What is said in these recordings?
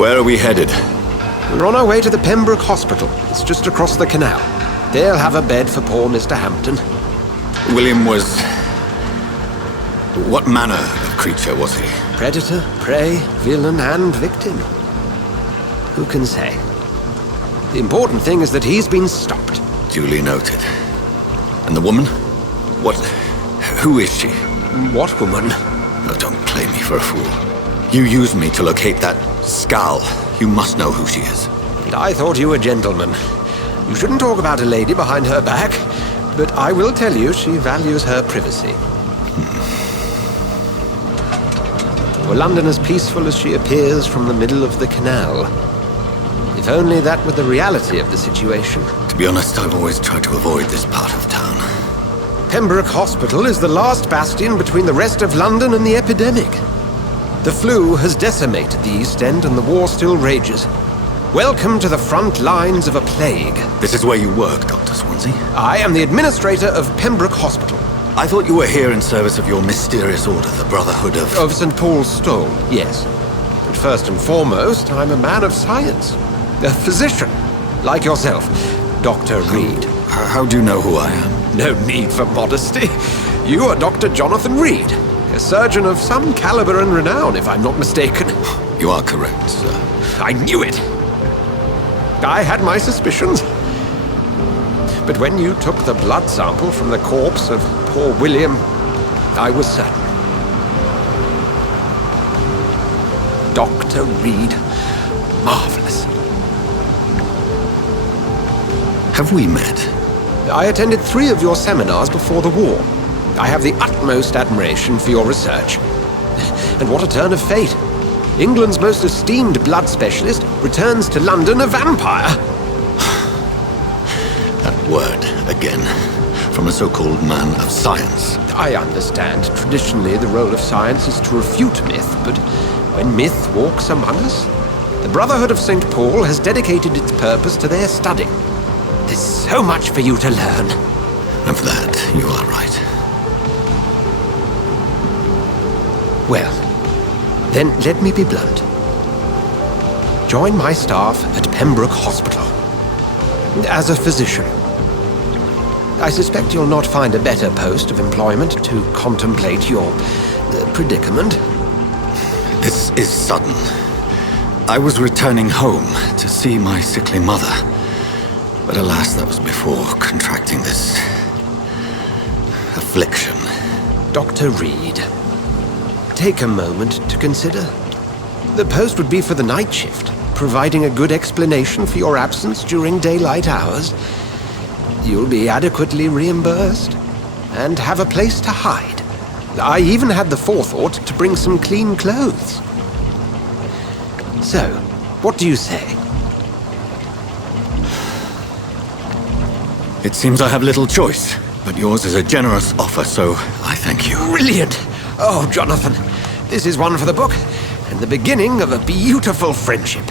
Where are we headed? We're on our way to the Pembroke Hospital. It's just across the canal. They'll have a bed for poor Mr. Hampton. William was... What manner of creature was he? Predator, prey, villain, and victim. Who can say? The important thing is that he's been stopped. Duly noted. And the woman? What... Who is she? What woman? Oh, don't play me for a fool. You used me to locate that skull. You must know who she is. I thought you a gentleman. You shouldn't talk about a lady behind her back, but I will tell you she values her privacy. Were London as peaceful as she appears from the middle of the canal? If only that were the reality of the situation. To be honest, I've always tried to avoid this part of town. Pembroke Hospital is the last bastion between the rest of London and the epidemic. The flu has decimated the East End and the war still rages. Welcome to the front lines of a plague. This is where you work, Dr. Swansea? I am the administrator of Pembroke Hospital. I thought you were here in service of your mysterious order, the Brotherhood of... Of St. Paul's Stole, yes. But first and foremost, I'm a man of science. A physician, like yourself, Dr. Reid. How do you know who I am? No need for modesty. You are Dr. Jonathan Reid, a surgeon of some caliber and renown, if I'm not mistaken. You are correct, sir. I knew it. I had my suspicions. But when you took the blood sample from the corpse of poor William, I was certain. Dr. Reid. Marvelous. Have we met? I attended 3 of your seminars before the war. I have the utmost admiration for your research. And what a turn of fate. England's most esteemed blood specialist returns to London a vampire. That word, again, from a so-called man of science. I understand. Traditionally, the role of science is to refute myth, but when myth walks among us, the Brotherhood of St. Paul has dedicated its purpose to their study. There's so much for you to learn. Of that, you are right. Well, then let me be blunt. Join my staff at Pembroke Hospital. As a physician. I suspect you'll not find a better post of employment to contemplate your predicament. This is sudden. I was returning home to see my sickly mother. But alas, that was before contracting this... affliction. Dr. Reid, take a moment to consider. The post would be for the night shift, providing a good explanation for your absence during daylight hours. You'll be adequately reimbursed, and have a place to hide. I even had the forethought to bring some clean clothes. So, what do you say? It seems I have little choice, but yours is a generous offer, so I thank you. Brilliant! Oh, Jonathan, this is one for the book, and the beginning of a beautiful friendship.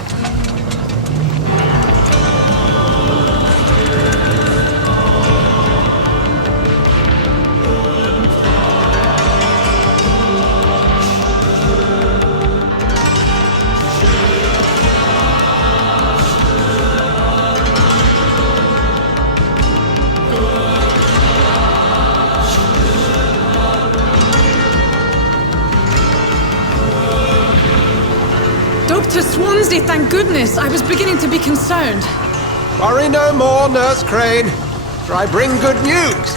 Dr. Swansea, thank goodness. I was beginning to be concerned. Worry no more, Nurse Crane, for I bring good news.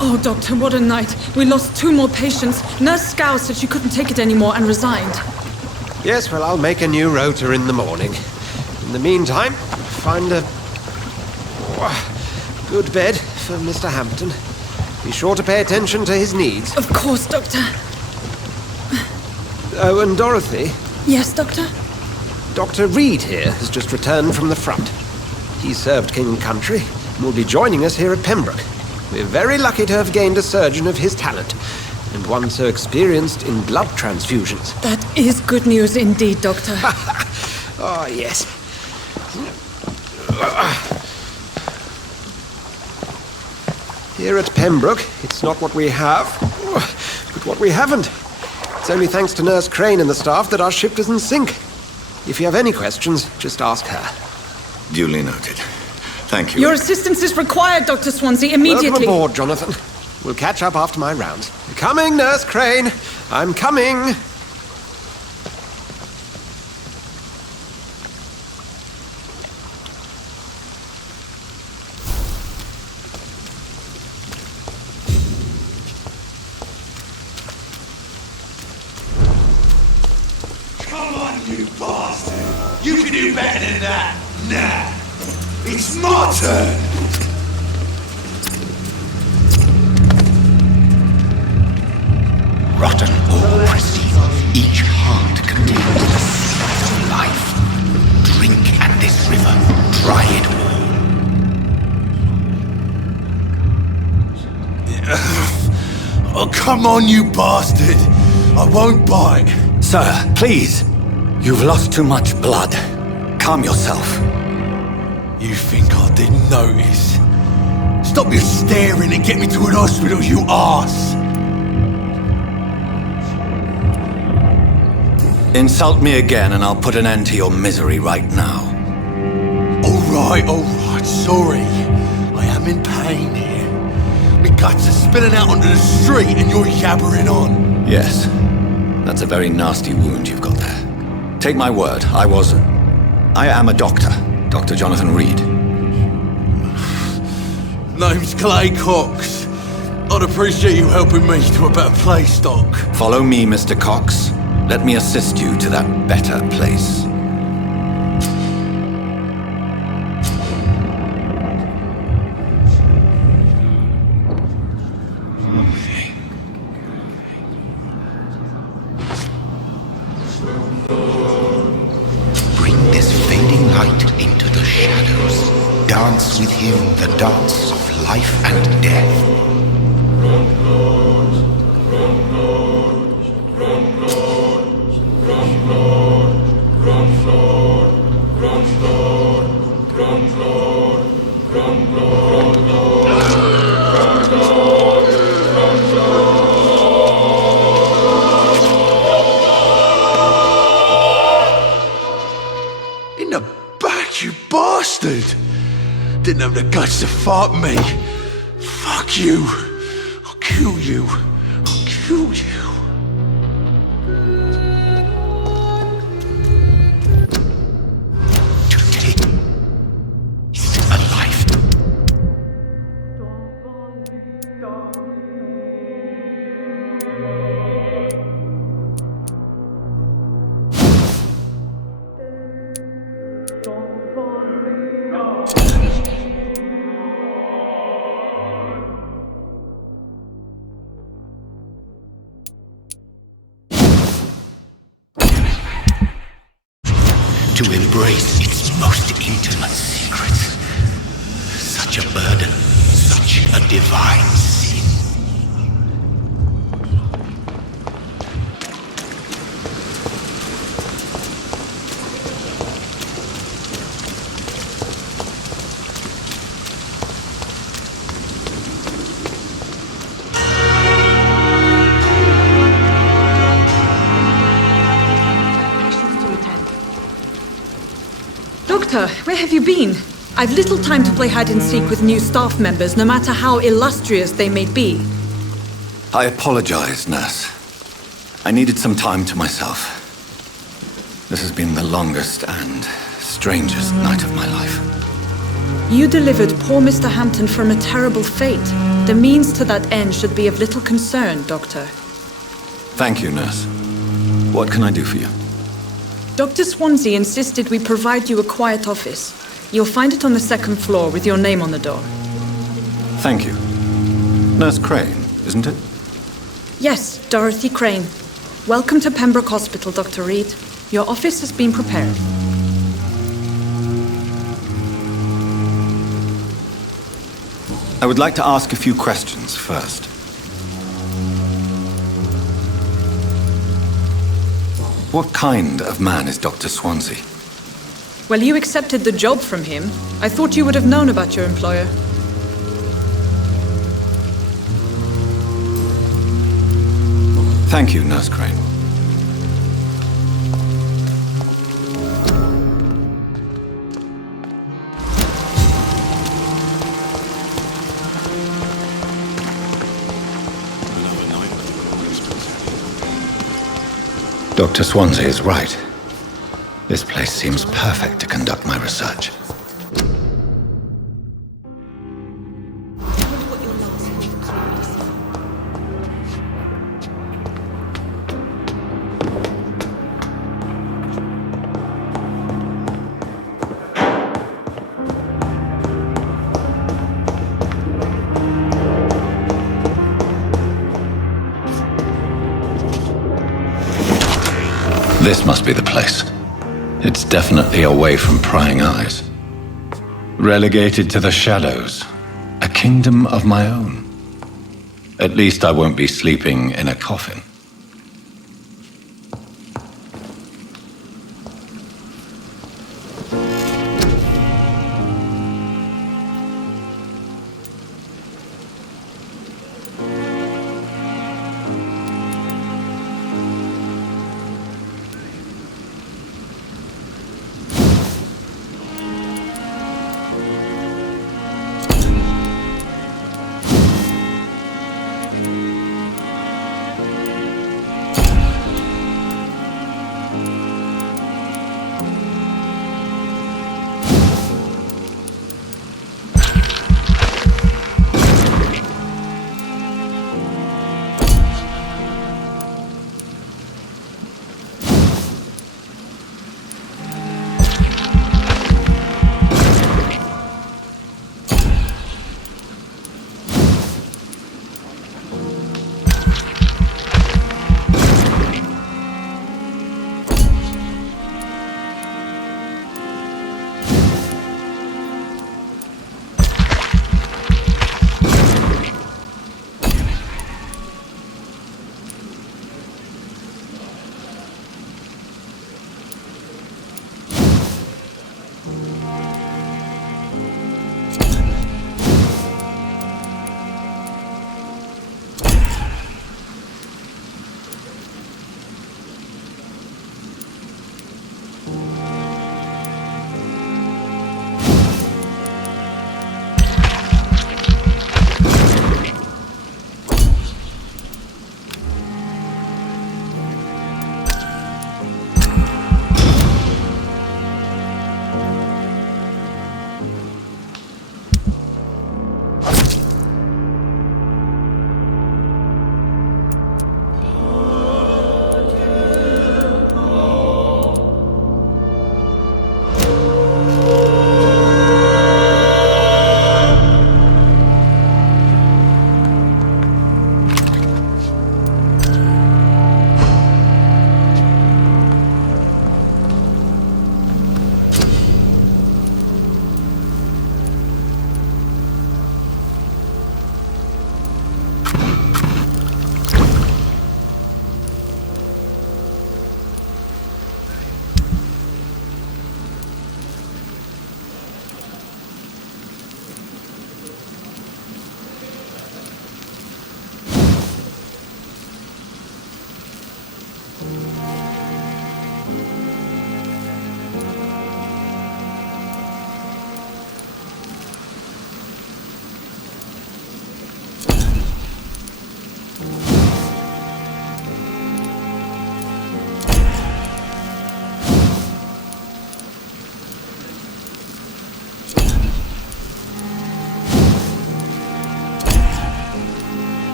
Oh, Doctor, what a night. We lost 2 more patients. Nurse Scow said she couldn't take it anymore and resigned. Yes, well, I'll make a new rota in the morning. In the meantime, find a good bed for Mr. Hampton. Be sure to pay attention to his needs. Of course, Doctor. Oh, and Dorothy? Yes, Doctor? Dr. Reid here has just returned from the front. He served King and Country and will be joining us here at Pembroke. We're very lucky to have gained a surgeon of his talent, and one so experienced in blood transfusions. That is good news indeed, Doctor. Oh, yes. Here at Pembroke, it's not what we have, but what we haven't. It's only thanks to Nurse Crane and the staff that our ship doesn't sink. If you have any questions, just ask her. Duly noted. Thank you. Your assistance is required, Dr. Swansea, immediately. Welcome aboard, Jonathan. We'll catch up after my rounds. Coming, Nurse Crane. I'm coming. Come on, you bastard! You can do better than that! Nah! It's my turn! Rotten or pristine, each heart contains the seeds of life. Drink at this river, try it all. Oh, come on, you bastard! I won't bite! Sir, please. You've lost too much blood. Calm yourself. You think I didn't notice? Stop your staring and get me to an hospital, you arse! Insult me again and I'll put an end to your misery right now. Alright, sorry. I am in pain here. My guts are spilling out onto the street and you're yabbering on. Yes. That's a very nasty wound you've got there. Take my word, I am a doctor. Dr. Jonathan Reid. Name's Clay Cox. I'd appreciate you helping me to a better place, Doc. Follow me, Mr. Cox. Let me assist you to that better place. Bring this fading light into the shadows. Dance with him the dance of life and death. In the back, you bastard! Didn't have the guts to fuck me. Fuck you. I'll kill you. I'll kill you. Today is a life. To embrace its most intimate secrets. Such a burden, such a divine sin. Doctor, where have you been? I've little time to play hide-and-seek with new staff members, no matter how illustrious they may be. I apologize, nurse. I needed some time to myself. This has been the longest and strangest night of my life. You delivered poor Mr. Hampton from a terrible fate. The means to that end should be of little concern, Doctor. Thank you, nurse. What can I do for you? Dr. Swansea insisted we provide you a quiet office. You'll find it on the second floor with your name on the door. Thank you. Nurse Crane, isn't it? Yes, Dorothy Crane. Welcome to Pembroke Hospital, Dr. Reid. Your office has been prepared. I would like to ask a few questions first. What kind of man is Dr. Swansea? Well, you accepted the job from him. I thought you would have known about your employer. Thank you, Nurse Crane. Dr. Swansea is right. This place seems perfect to conduct my research. This must be the place. It's definitely away from prying eyes. Relegated to the shadows. A kingdom of my own. At least I won't be sleeping in a coffin.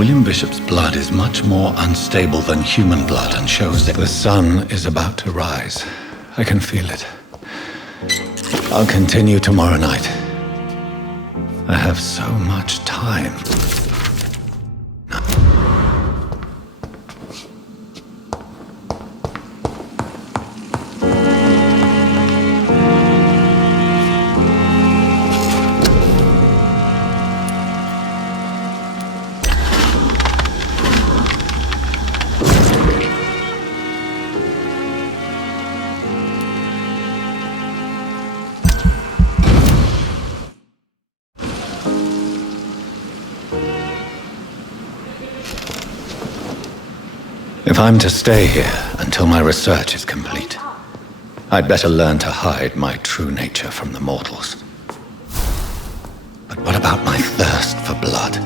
William Bishop's blood is much more unstable than human blood and shows that the sun is about to rise. I can feel it. I'll continue tomorrow night. I have so much time. If I'm to stay here until my research is complete, I'd better learn to hide my true nature from the mortals. But what about my thirst for blood?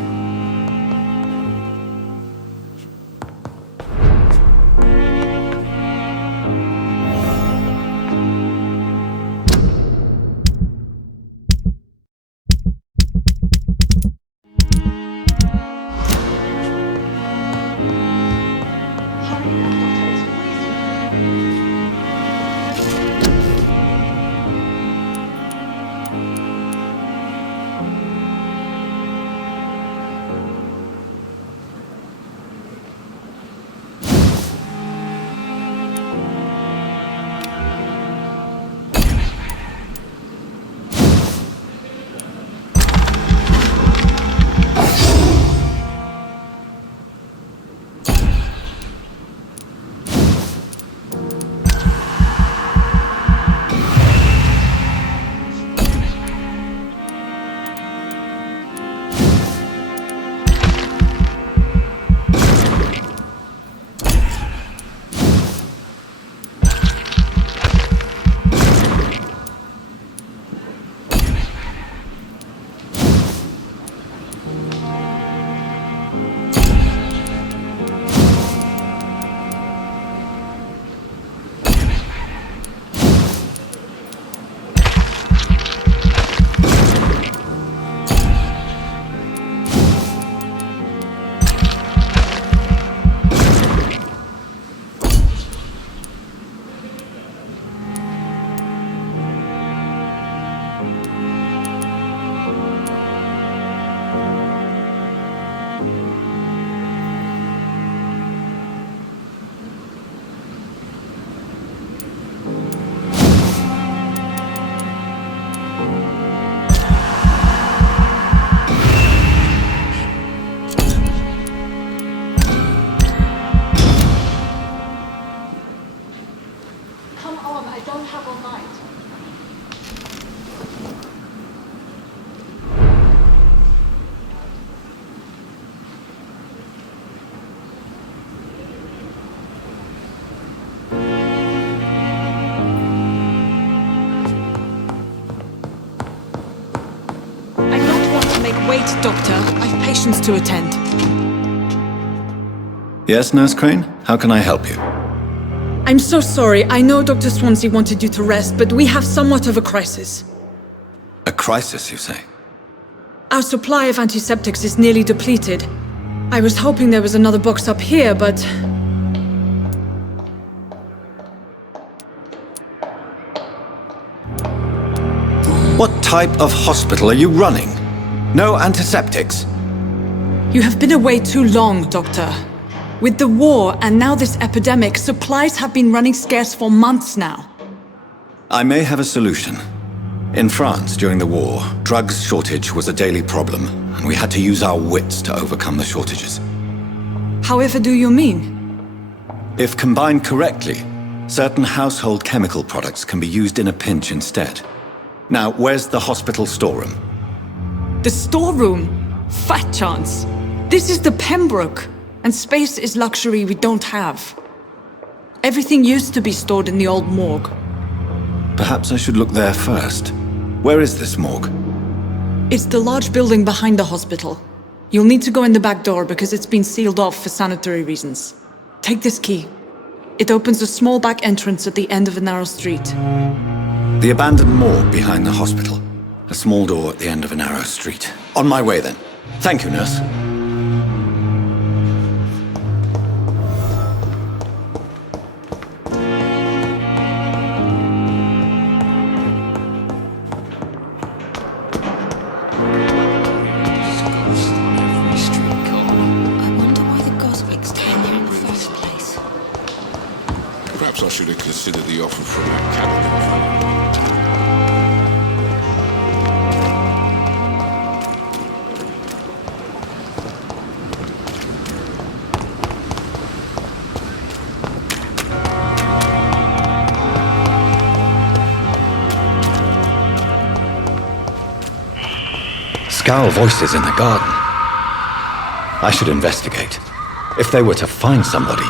Wait, Doctor. I've patients to attend. Yes, Nurse Crane? How can I help you? I'm so sorry. I know Dr. Swansea wanted you to rest, but we have somewhat of a crisis. A crisis, you say? Our supply of antiseptics is nearly depleted. I was hoping there was another box up here, but... What type of hospital are you running? No antiseptics? You have been away too long, Doctor. With the war and now this epidemic, supplies have been running scarce for months now. I may have a solution. In France, during the war, drugs shortage was a daily problem, and we had to use our wits to overcome the shortages. However do you mean? If combined correctly, certain household chemical products can be used in a pinch instead. Now, where's the hospital storeroom? The storeroom? Fat chance. This is the Pembroke, and space is luxury we don't have. Everything used to be stored in the old morgue. Perhaps I should look there first. Where is this morgue? It's the large building behind the hospital. You'll need to go in the back door because it's been sealed off for sanitary reasons. Take this key. It opens a small back entrance at the end of a narrow street. The abandoned morgue behind the hospital. A small door at the end of a narrow street. On my way, then. Thank you, nurse. Perhaps I should have considered the offer from that cabin. Scowl voices in the garden. I should investigate. If they were to find somebody,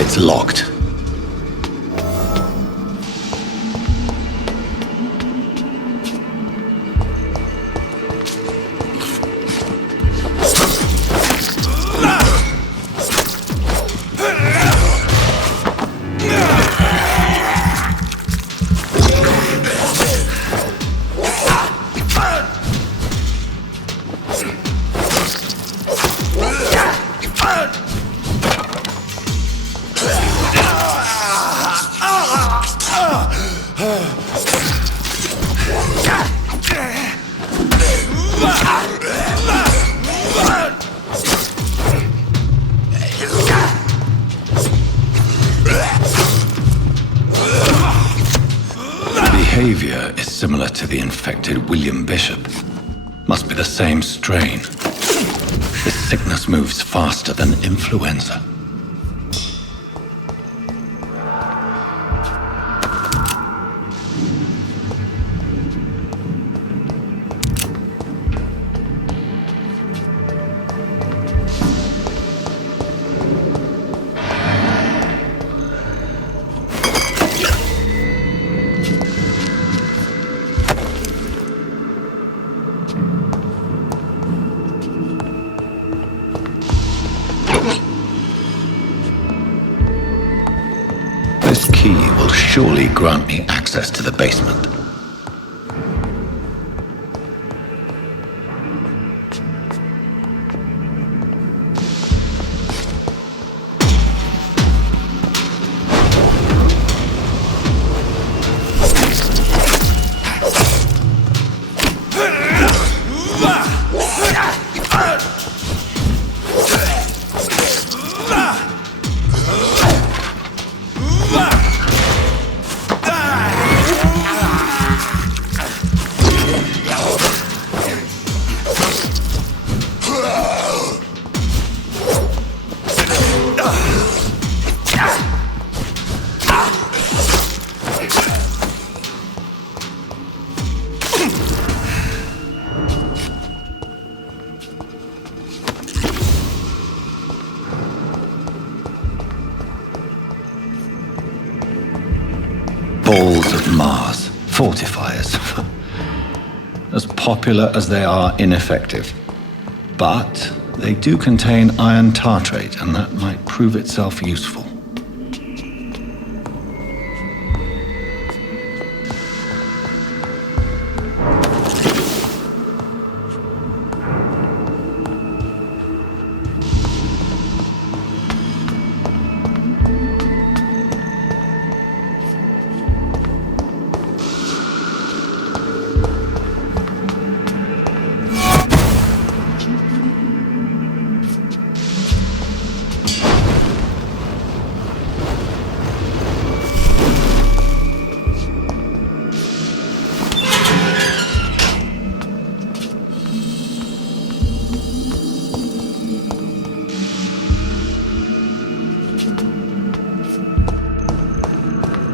It's locked. Behavior is similar to the infected William Bishop. Must be the same strain. This sickness moves faster than influenza. This key will surely grant me access to the basement. Balls of Mars, fortifiers. as popular as they are ineffective. But they do contain iron tartrate, and that might prove itself useful.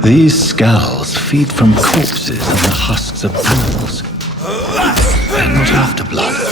These skulls feed from corpses and the husks of animals. They're not after blood.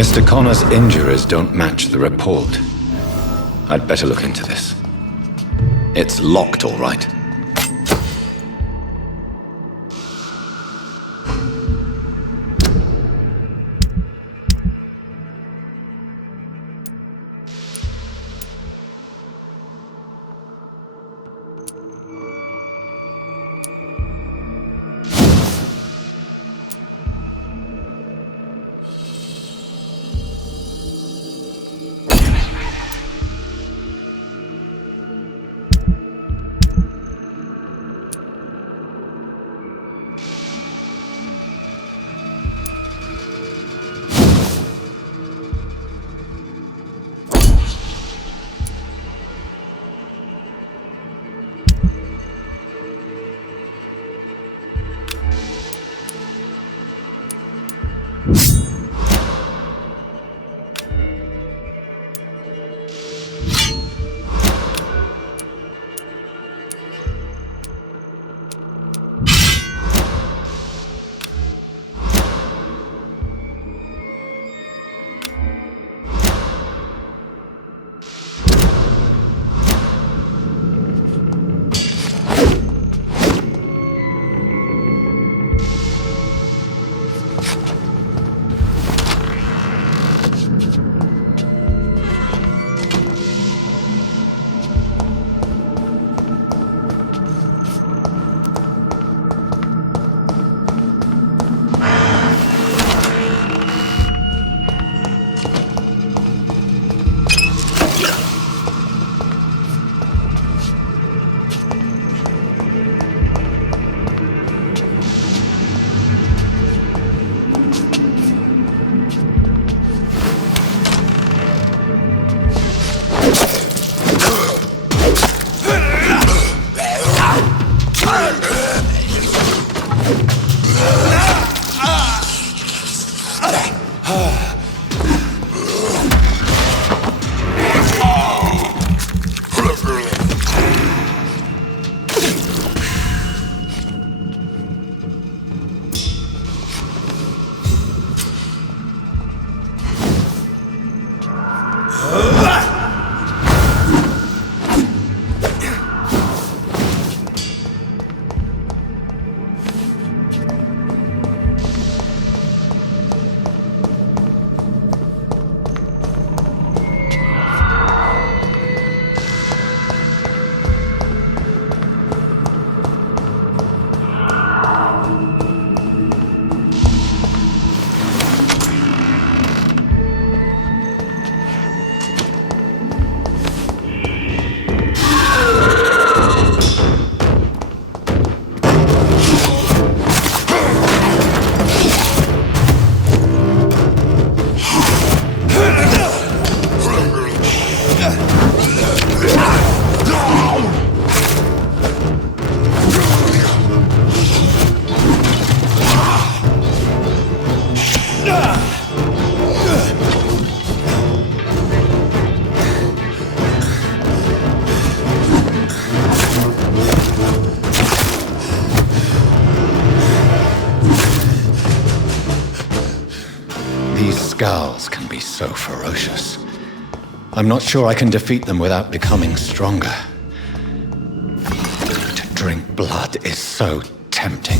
Mr. Connor's injuries don't match the report. I'd better look into this. It's locked, all right. These skulls can be so ferocious. I'm not sure I can defeat them without becoming stronger. To drink blood is so tempting.